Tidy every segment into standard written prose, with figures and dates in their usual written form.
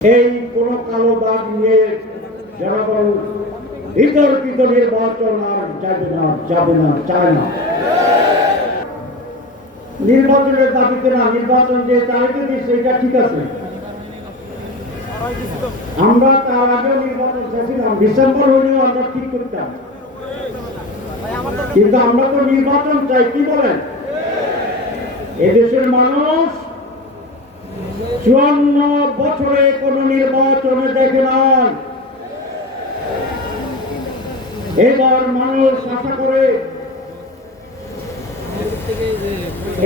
এই কোন কালো দাগ নিয়ে জনগণ বিতর্কিত নির্বাচন আর যাবে না চায় না। নির্বাচনের দাবিতে না, নির্বাচন যে তারিখে দিচ্ছে এটা ঠিক আছে। আমরা তার আগে নির্বাচন চাইছিলাম, ডিসেম্বর হলেও আমরা ঠিক করতাম, কিন্তু আমরা তো নির্বাচন চাই। কি বলেন? এদেশের মানুষ 54 বছরে কোন নির্বাচনে দেখে নাই। এবার মানুষ আশা করে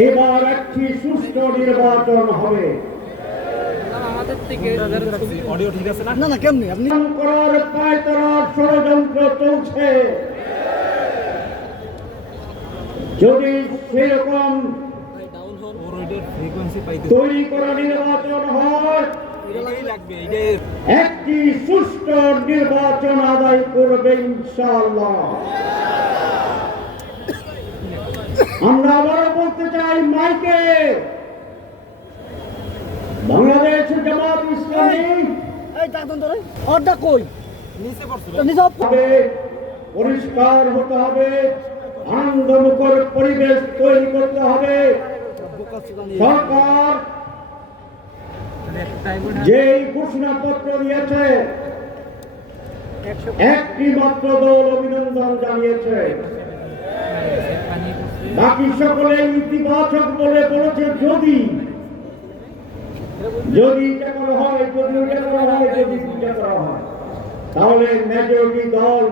এবার একটি সুষ্ঠু নির্বাচন হবে। করার পায়তারার ষড়যন্ত্র চলছে। যদি সেরকম তৈরি করা নির্বাচন হয়, একটি সুষ্ঠু নির্বাচন আদায় করবে ইনশাআল্লাহ। আমরা আবারও বলতে চাই মাইকে, বাংলাদেশ জামাত ইসলামী পরিষ্কার হতে হবে, আনন্দমুখর পরিবেশ তৈরি করতে হবে। সরকার যে ঘোষণাপত্র দিয়েছে, একটি মাত্র দল অভিনন্দন জানিয়েছে, বাকি সকলে ইতিবাচক বলে বলেছে। যদি এটা করা হয়, যদি ওইটা করা হয়, যদি এটা করা হয়, তাহলে মেজরিটি দল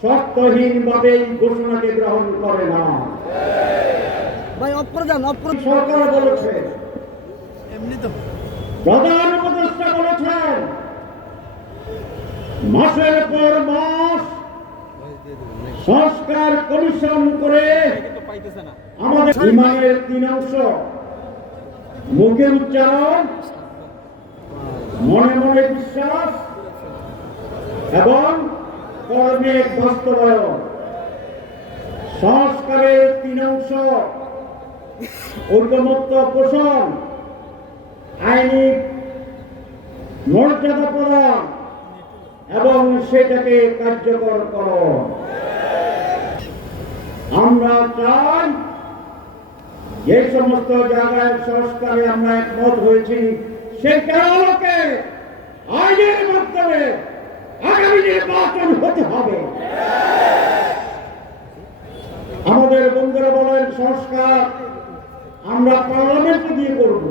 শর্তহীনভাবে এই ঘোষণাকে গ্রহণ করে না। সরকার বলেছে, প্রধান উপদেষ্টা বলেছেন, মাসের পর মাস সংস্কার কমিশন করে আমাদের ইমানের 3 অংশ, মুখে উচ্চারণ, মনে মনে বিশ্বাস এবং কর্মে বাস্তবায়ন। সংস্কারের 3 অংশ: ঐকমত্য পোষণ, আইনি মর্যাদা প্রদান এবং সেটাকে কার্যকর করণ। আমরা চাই যে সমস্ত জায়গায় সংস্কারে আমরা একমত হয়েছি, সেটা আলোকে আইনের মাধ্যমে আগামী নির্বাচন হতে হবে। আমাদের বন্ধুরা বলেন সংস্কার আমরা পার্লামেন্টে গিয়ে করব।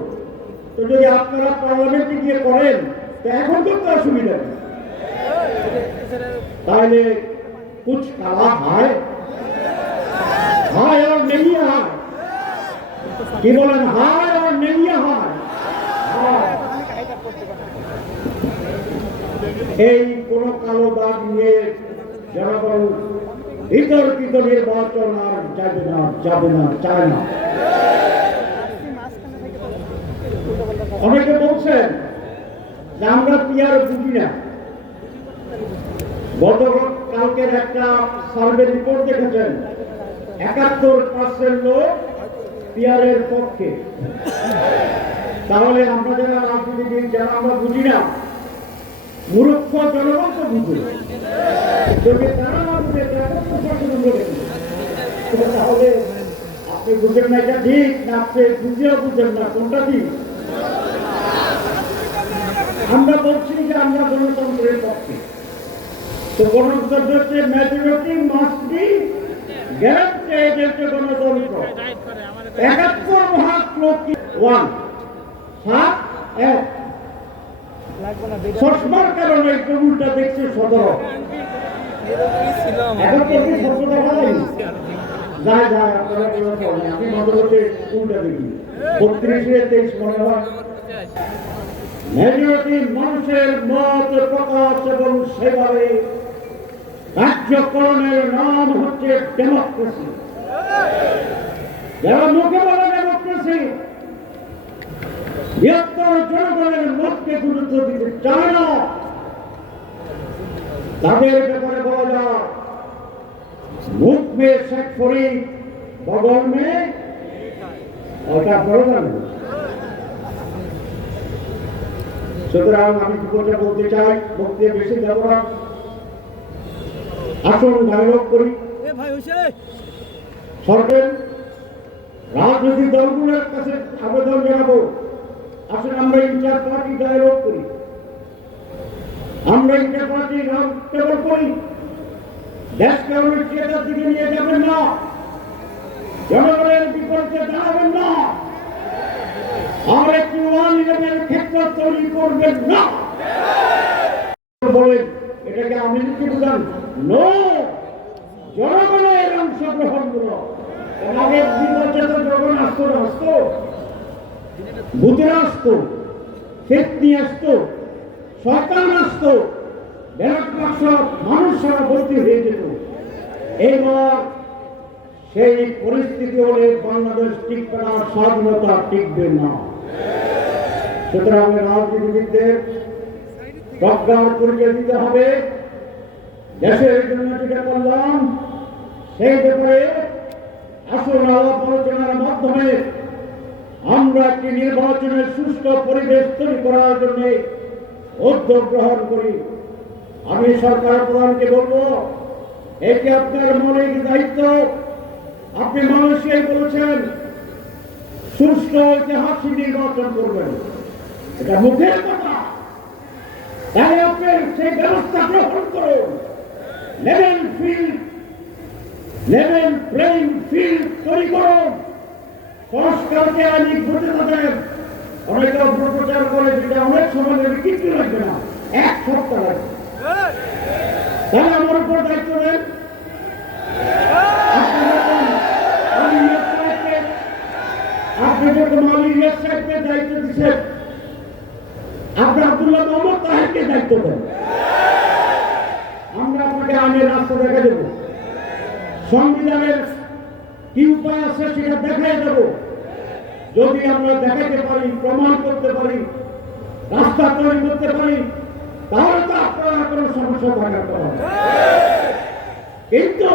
তো যদি আপনারা পার্লামেন্টে গিয়ে করেন, তো এখন করতে অসুবিধা নেই। তাহলে কুছ কালা হয় আর নেই হয়। কি বলেন? হয় আর নেই হয়। এই কোন কালো দাগ নিয়ে জনগণ বিতর্কিত নির্বাচন আর যাবে না চায় না। অনেকে বলছেন যে আমরা পিয়ার বুঝি না। গতকালকের একটা সার্ভে রিপোর্ট দেখেছেন, 71% লোক পিয়ারের পক্ষে। তাহলে আমরা যারা রাজনীতিবিদ, যারা আমরা বুঝি না, মূর্খ জনগণ তো বুঝে, যদি তারা না বুঝে তাহলে আপনি বুঝেন না এটা ঠিক, না আপনি বুঝেও বুঝেন না কোনটা ঠিক। আমরা বলছি যে আমরা গণতন্ত্রের পক্ষে। তো গণতন্ত্র হচ্ছে মেজরিটি মাস্ট বি গ্যারান্টেড, হচ্ছে গণতন্ত্র। 71 লোক 1 চশমার কারণে একটু উল্টা দেখছে 17। এখন তো কি 17 দেখা যায় যায় আপনারা আমি মধ্যবর্তী উল্টা দেখি 32-23 মনে হয়। মেজরিটি মানুষের মত প্রকাশ এবং সেভাবে কার্যকরণের নাম হচ্ছে ডেমোক্রেসি। যারা মুখে বলে ডেমোক্রেসি, বৃহত্তর জনগণের মতকে গুরুত্ব দিতে চায় না, তাদের ব্যাপারে বলা যায় মুখ মে শেখ ফরিদ, বগল মে ওটা প্রয়োজন। সুতরাং আমি দুটোটা বলতে চাই, বক্তব্য বেশি যাব না। আসুন ডায়লগ করি। সরকার রাজনৈতিক দলগুলোর কাছে আবেদন জানাবো, আসলে আমরা ইন্টার পার্টি ডায়লগ করি, আমরা ইন্টার পার্টি রাউন্ড টেবল করি। দেশকে অনিশ্চয়তার দিকে নিয়ে যাবেন না, জনগণের বিপক্ষে দাঁড়াবেন না, আর একটি 111 ক্ষেত্র তৈরি করবেন না। বলেন এটাকে আমি লিখে বুঝান, নো, জনগণের অংশগ্রহণ গুলো আগের নির্বাচনে যখন আসতো ভূতের আসতো, ফেক নিয়ে আসতো, সরকার আসতো, ব্যালট বাক্স মানুষ সারা ভর্তি হয়ে যেত। এবার সেই পরিস্থিতি হলে বাংলাদেশ টিকবে না, স্বাধীনতা টিকবে না। সুতরাং রাজনীতিবিদদের প্রজ্ঞার পরিচয় দিতে হবে। দেশের জন্য যেটা করলাম সেই ব্যাপারে আসল আলাপ আলোচনার মাধ্যমে আমরা একটি নির্বাচনের সুষ্ঠু পরিবেশ তৈরি করার জন্য উদ্যোগ গ্রহণ করি। আমি সরকার প্রধানকে বলবো, এটি আপনার মৌলিক দায়িত্ব। আপনি মানুষকে বলেছেন সুষ্ঠু ঐতিহাসিক নির্বাচন করবেন, এটা মুখের কথা, তাই আপনি সেই ব্যবস্থা গ্রহণ করুন। লেভেল প্লেইং ফিল্ড তৈরি করুন। সংস্কারকে আইনি ঘটে দেন। অনেকে অপপ্রচার করে যেটা অনেক সময় নেবে, কিছু লাগবে না, 1 সপ্তাহ লাগবে। তাহলে আমার উপর দায়িত্ব দেন। আপনি যখন আলিয়ার সাহেবকে দায়িত্ব দিচ্ছেন, আপনি আব্দুল্লাহ মোহাম্মদ তাহেরকে দায়িত্ব দেন। আমরা আপনাকে আইনের রাস্তা দেখা দেব, সংবিধানের কি উপায় আছে সেটা দেখাই দেব। যদি আমরা দেখাতে পারি, প্রমাণ করতে পারি, রাস্তা তৈরি করতে পারি, তাহলে তো আপনারা কোনো সমস্যা থাকার কথা। কিন্তু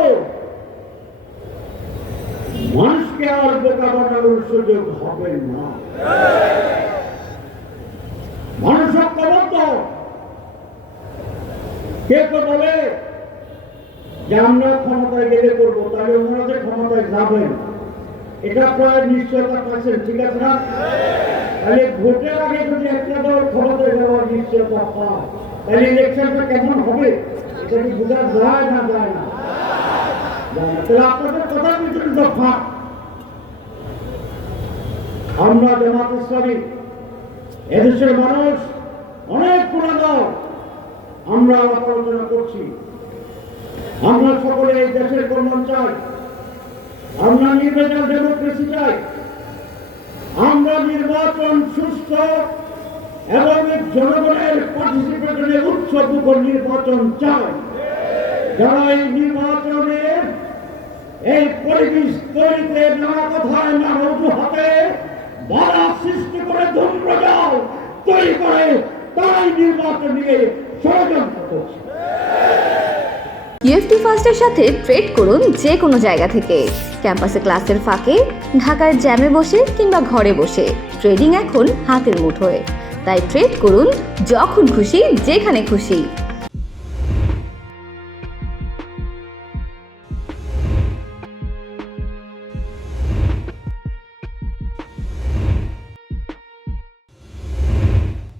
মানুষকে আর বোকা বানানোর সুযোগ হবে না। মানুষ ঐক্যবদ্ধ। কে তো বলে যে আমরা ক্ষমতায় গেলে করবো, তাহলে ওনারা যে ক্ষমতায় যাবেন এটা প্রায় নিশ্চয়তা পাচ্ছেন, ঠিক আছে না? তাহলে ভোটের আগে যদি একটা দল ক্ষমতায় যাওয়ার নিশ্চয়তা পায়, তাহলে ইলেকশনটা কেমন হবে এটা কি বোঝা যায় না? যায় না। তাহলে আপনাদের কথা কিন্তু দফা। আমরা জামাত ইসলামী, এদেশের মানুষ অনেক পুরা দল, আমরা আলাপ আলোচনা করছি। আমরা সকলে এই দেশের কল্যাণ চাই, আমরা নির্বাচন ডেমোক্রেসি চাই, আমরা নির্বাচন সুস্থ এবং জনগণের পার্টিসিপেশনে উৎসবমুখর নির্বাচন চাই। যারা এই নির্বাচনের এই পরিবেশ তৈরিতে নানা কথায় নানা অজুহাতে বাধা সৃষ্টি করে ধূম্রজাল তৈরি করে, তারাই নির্বাচন নিয়ে ষড়যন্ত্র করছে। ইউএফটি ফার্স্টের সাথে ট্রেড করুন যে কোনো জায়গা থেকে। ক্যাম্পাসে ক্লাসের ফাঁকে, ঢাকার জ্যামে বসে কিংবা ঘরে বসে, ট্রেডিং এখন হাতের মুঠোয়। তাই ট্রেড করুন যখন খুশি, যেখানে খুশি।